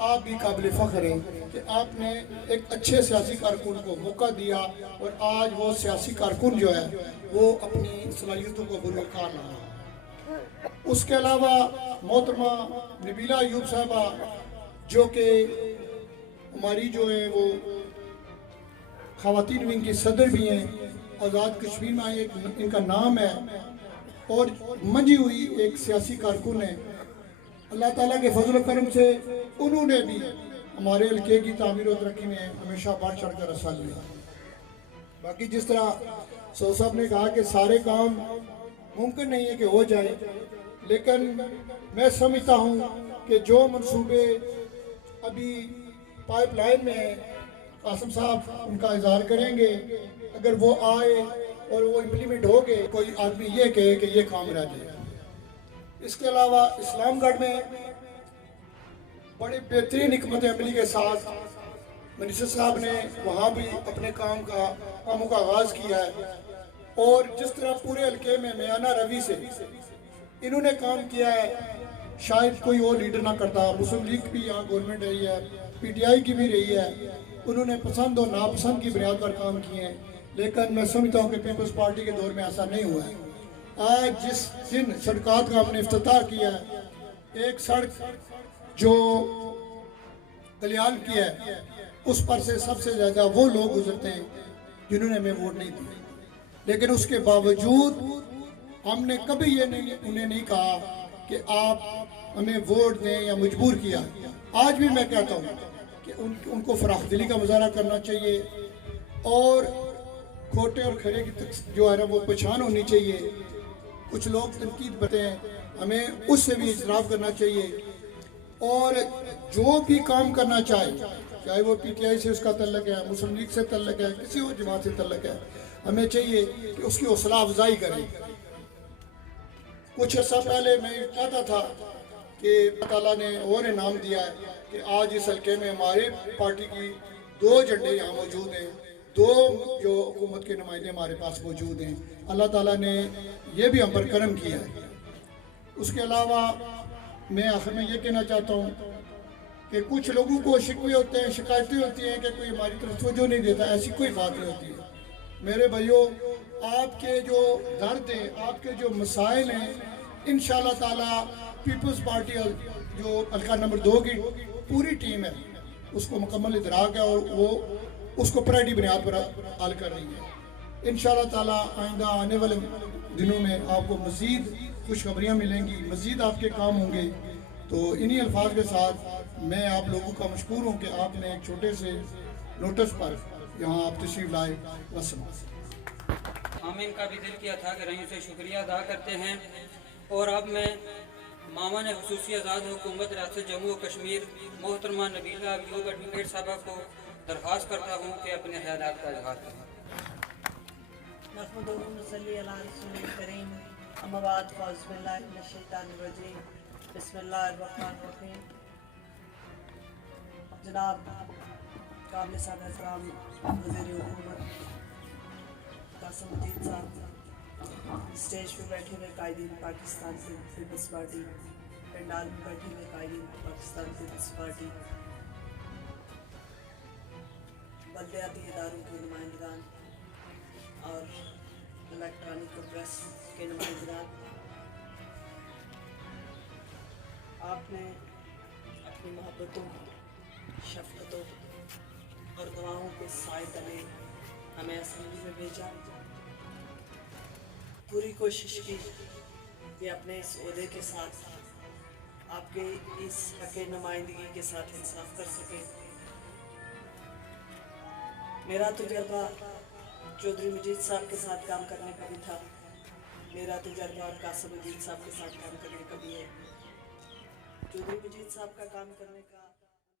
آپ بھی قابل فخر ہیں کہ آپ نے ایک اچھے سیاسی کارکن کو موقع دیا اور آج وہ سیاسی کارکن جو ہے وہ اپنی صلاحیتوں کو بروکار رہا ہے۔ اس کے علاوہ محترمہ نبیلہ ایوب صاحبہ جو کہ ہماری جو ہے وہ خواتین ونگ کی صدر بھی ہیں، آزاد کشمیر میں ان کا نام ہے اور منجی ہوئی ایک سیاسی کارکن ہے۔ اللہ تعالیٰ کے فضل و کرم سے انہوں نے بھی ہمارے حلقے کی تعمیر و ترقی میں ہمیشہ بڑھ چڑھ کر حصہ لیا۔ باقی جس طرح سو صاحب نے کہا کہ سارے کام ممکن نہیں ہے کہ ہو جائے، لیکن میں سمجھتا ہوں کہ جو منصوبے ابھی پائپ لائن میں ہیں، قاسم صاحب ان کا اظہار کریں گے، اگر وہ آئے اور وہ امپلیمنٹ ہو گئے، کوئی آدمی یہ کہے کہ یہ کام رہ جائے۔ اس کے علاوہ اسلام گڑھ میں بڑے بہترین حکمت عملی کے ساتھ منسٹر صاحب نے وہاں بھی اپنے کاموں کا آغاز کیا ہے، اور جس طرح پورے حلقے میں میانہ روی سے انہوں نے کام کیا ہے شاید کوئی اور لیڈر نہ کرتا۔ مسلم لیگ بھی یہاں گورنمنٹ رہی ہے، پی ٹی آئی کی بھی رہی ہے، انہوں نے پسند اور ناپسند کی بنیاد پر کام کیے ہیں، لیکن میں سمجھتا ہوں کہ پیپلز پارٹی کے دور میں ایسا نہیں ہوا ہے۔ آج جس جن سڑکات کا ہم نے افتتاح کیا ہے، ایک سڑک جو کلیان کی ہے اس پر سے سب سے زیادہ وہ لوگ گزرتے ہیں جنہوں نے ہمیں ووٹ نہیں دی، لیکن اس کے باوجود ہم نے کبھی یہ انہیں نہیں کہا کہ آپ ہمیں ووٹ دیں یا مجبور کیا۔ آج بھی میں کہتا ہوں کہ ان کو فراخ دلی کا مظاہرہ کرنا چاہیے اور کھوٹے اور کھرے کی جو ہے نا وہ پہچان ہونی چاہیے۔ کچھ لوگ تنقید کرتے ہیں، ہمیں اس سے بھی اعتراف کرنا چاہیے، اور جو بھی کام کرنا چاہے وہ پی ٹی آئی سے اس کا تعلق ہے، مسلم لیگ سے تعلق ہے، کسی اور جماعت سے تعلق ہے، ہمیں چاہیے کہ اس کی حوصلہ افزائی کریں۔ کچھ عرصہ پہلے میں کہتا تھا کہ اللہ تعالیٰ نے اور انعام دیا ہے کہ آج اس حلقے میں ہمارے پارٹی کی 2 جھنڈے یہاں موجود ہیں، 2 جو حکومت کے نمائندے ہمارے پاس موجود ہیں۔ اللہ تعالیٰ نے یہ بھی ہم پر کرم کیا ہے۔ اس کے علاوہ میں آخر میں یہ کہنا چاہتا ہوں کہ کچھ لوگوں کو شکوے ہوتے ہیں، شکایتیں ہوتی ہیں کہ کوئی ہماری طرف توجہ نہیں دیتا، ایسی کوئی بات نہیں ہوتی ہے۔ میرے بھائیوں، آپ کے جو درد ہیں، آپ کے جو مسائل ہیں، انشاءاللہ تعالیٰ پیپلز پارٹی جو حلقہ نمبر 2 کی پوری ٹیم ہے اس کو مکمل ادراک ہے اور وہ اس کو پرائیڈی بنیاد پر حل کر رہی ہے۔ انشاءاللہ تعالیٰ آئندہ آنے والے دنوں میں آپ کو مزید خوشخبریاں ملیں گی، مزید آپ کے کام ہوں گے۔ تو انہی الفاظ کے ساتھ میں آپ لوگوں کا مشکور ہوں کہ آپ نے ایک چھوٹے سے نوٹس پر یہاں آپ تشریف لائے۔ ہم ان کا بھی دل کیا تھا کہ رئیوں سے شکریہ ادا کرتے ہیں، اور اب میں معاون خصوصی آزاد حکومت ریاست جموں و کشمیر محترمہ نبیلہ ایوب ایڈوکیٹ صاحبہ کو درخواست کرتا ہوں کہ اپنے خیالات کا اظہار کریں۔ نحمدہ و نصلی علی رسول کریم، اما بعد فاعوذ باللہ من الشیطان الرجیم، بسم اللہ الرحمن الرحیم۔ جناب قابل صاحب احترام وزیر حکومت قاسم مجید صاحب، اسٹیج پہ بیٹھے ہوئے قائدین پاکستان پیپلز پارٹی، پنڈال میں بیٹھے ہوئے قائدین پاکستان پیپلز پارٹی، بلدیاتی اداروں کے نمائندگان اور الیکٹرانک اور پریس کے نمائندگان، آپ نے اپنی محبتوں، شفقتوں اور دعاؤں کے سائے تلے ہمیں اسمبلی میں بھیجا، پوری کوشش کی کہ اپنے اس عہدے کے ساتھ آپ کے اس حق نمائندگی کے ساتھ انصاف کر سکے۔ میرا تجربہ چودھری مجید صاحب کے ساتھ کام کرنے کا بھی تھا، میرا تجربہ قاسم مجید صاحب کے ساتھ کام کرنے کا بھی ہے۔ چودھری مجید صاحب کا کام کرنے کا